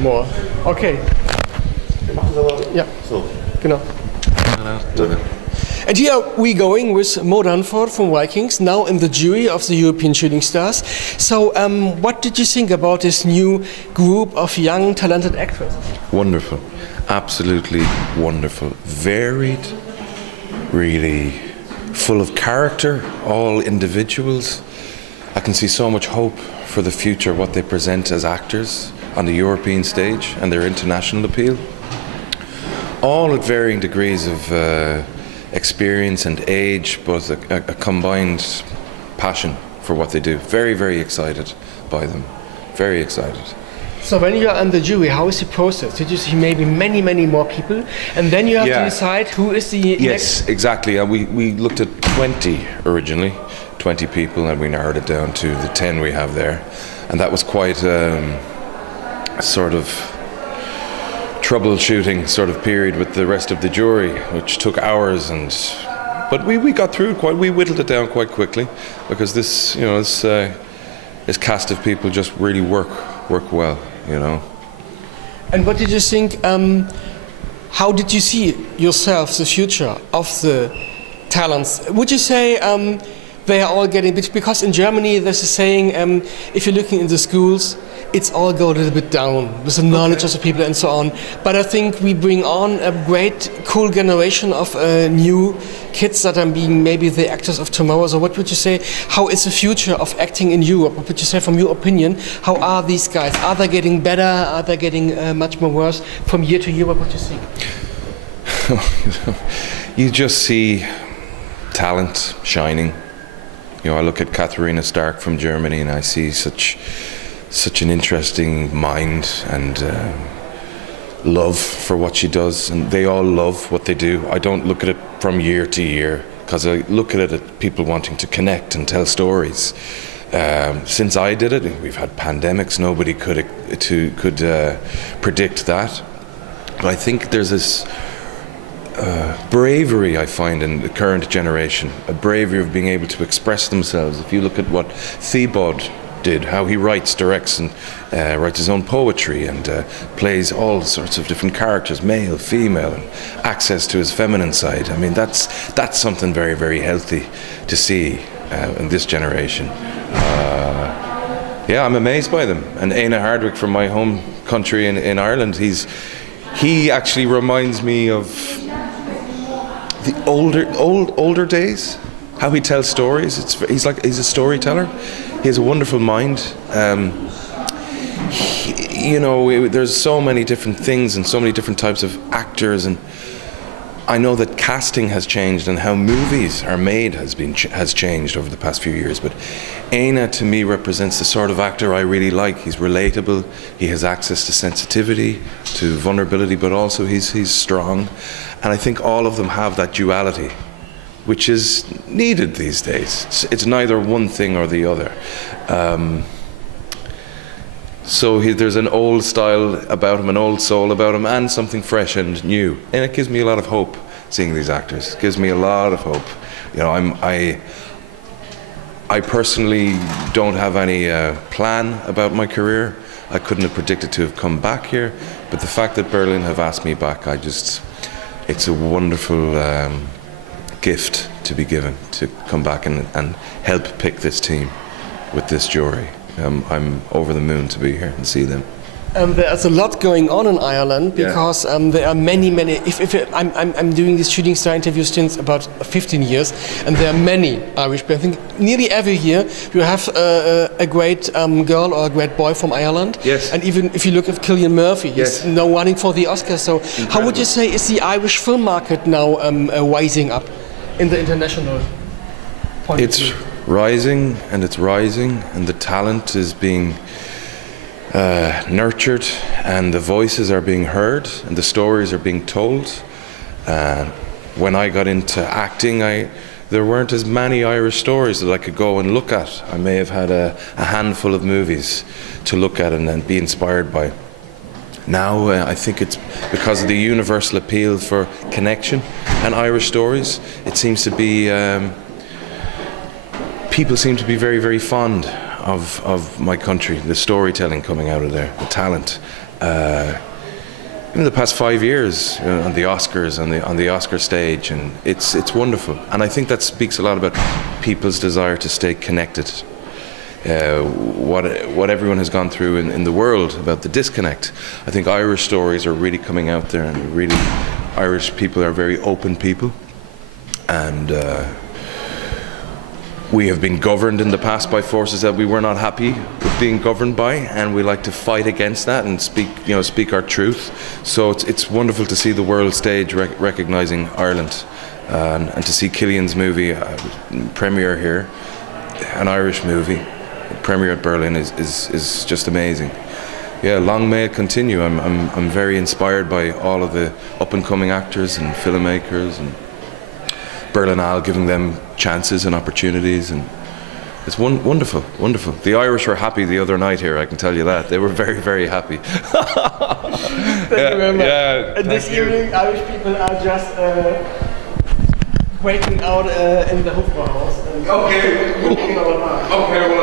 more. Okay. Yeah. So. Genau. And here we're going with Moe Dunford from Vikings, now in the jury of the European Shooting Stars. So, what did you think about this new group of young, talented actors? Wonderful. Absolutely wonderful. Varied, really full of character, all individuals. I can see so much hope for the future, what they present as actors on the European stage and their international appeal. All at varying degrees of experience and age, but a combined passion for what they do. Very, very excited by them. Very excited. So when you are on the jury, how is the process? Did you see maybe many, many more people? And then you have to decide who is the next? Yes, exactly. We looked at 20 originally, 20 people, and we narrowed it down to the 10 we have there. And that was quite a sort of troubleshooting sort of period with the rest of the jury, which took hours, but we got through it we whittled it down quite quickly, because this, you know, this cast of people just really work well, you know. And what did you think, how did you see yourself, the future of the talents? Would you say they are all getting, because in Germany there's a saying, if you're looking in the schools, it's all go a little bit down with the knowledge of the people and so on. But I think we bring on a great, cool generation of new kids that are being maybe the actors of tomorrow. So what would you say, how is the future of acting in Europe? What would you say from your opinion? How are these guys? Are they getting better? Are they getting much more worse from year to year? What would you think? You just see talent shining. You know, I look at Katharina Stark from Germany and I see such an interesting mind and love for what she does, and they all love what they do. I don't look at it from year to year, because I look at it as people wanting to connect and tell stories. Since I did it, we've had pandemics, nobody could predict that. But I think there's this bravery I find in the current generation, a bravery of being able to express themselves. If you look at what Theobald did, how he writes, directs, and writes his own poetry and plays all sorts of different characters, male, female, and access to his feminine side. I mean, that's something very, very healthy to see in this generation. Yeah, I'm amazed by them. And Éanna Hardwicke from my home country in Ireland, he actually reminds me of the older days, how he tells stories. He's a storyteller. He has a wonderful mind. You know, there's so many different things and so many different types of actors, and I know that casting has changed and how movies are made has changed over the past few years. But Éanna, to me, represents the sort of actor I really like. He's relatable. He has access to sensitivity, to vulnerability, but also he's strong. And I think all of them have that duality, which is needed these days. It's neither one thing or the other. So there's an old style about him, an old soul about him, and something fresh and new. And it gives me a lot of hope seeing these actors. It gives me a lot of hope. You know, I personally don't have any plan about my career. I couldn't have predicted to have come back here, but the fact that Berlin have asked me back, it's a wonderful gift to be given, to come back and help pick this team with this jury. I'm over the moon to be here and see them. There's a lot going on in Ireland, because there are many. I'm doing these Shooting Star interviews since about 15 years, and there are many Irish people. I think nearly every year you have a great girl or a great boy from Ireland. Yes. And even if you look at Cillian Murphy, he's now running for the Oscars. So incredible. How would you say is the Irish film market now rising up in the international point of view? It's rising, and the talent is being nurtured, and the voices are being heard, and the stories are being told. When I got into acting, there weren't as many Irish stories that I could go and look at. I may have had a handful of movies to look at and then be inspired by. Now I think it's because of the universal appeal for connection and Irish stories. It seems to be people seem to be very, very fond of my country, the storytelling coming out of there, the talent, in the past 5 years, on the Oscars, on the Oscar stage, and it's wonderful. And I think that speaks a lot about people's desire to stay connected. What everyone has gone through in the world about the disconnect. I think Irish stories are really coming out there, and really Irish people are very open people, and we have been governed in the past by forces that we were not happy with being governed by, and we like to fight against that and speak our truth. So it's wonderful to see the world stage recognising Ireland, and to see Cillian's movie premiere here, an Irish movie, premiere at Berlin is just amazing. Yeah, long may it continue. I'm very inspired by all of the up and coming actors and filmmakers, and Berlinale giving them chances and opportunities, and it's wonderful, wonderful. The Irish were happy the other night here, I can tell you that. They were very, very happy. Thank you very much. Yeah, and this evening, Irish people are just waiting out in the Hofbräuhaus. Okay. Okay.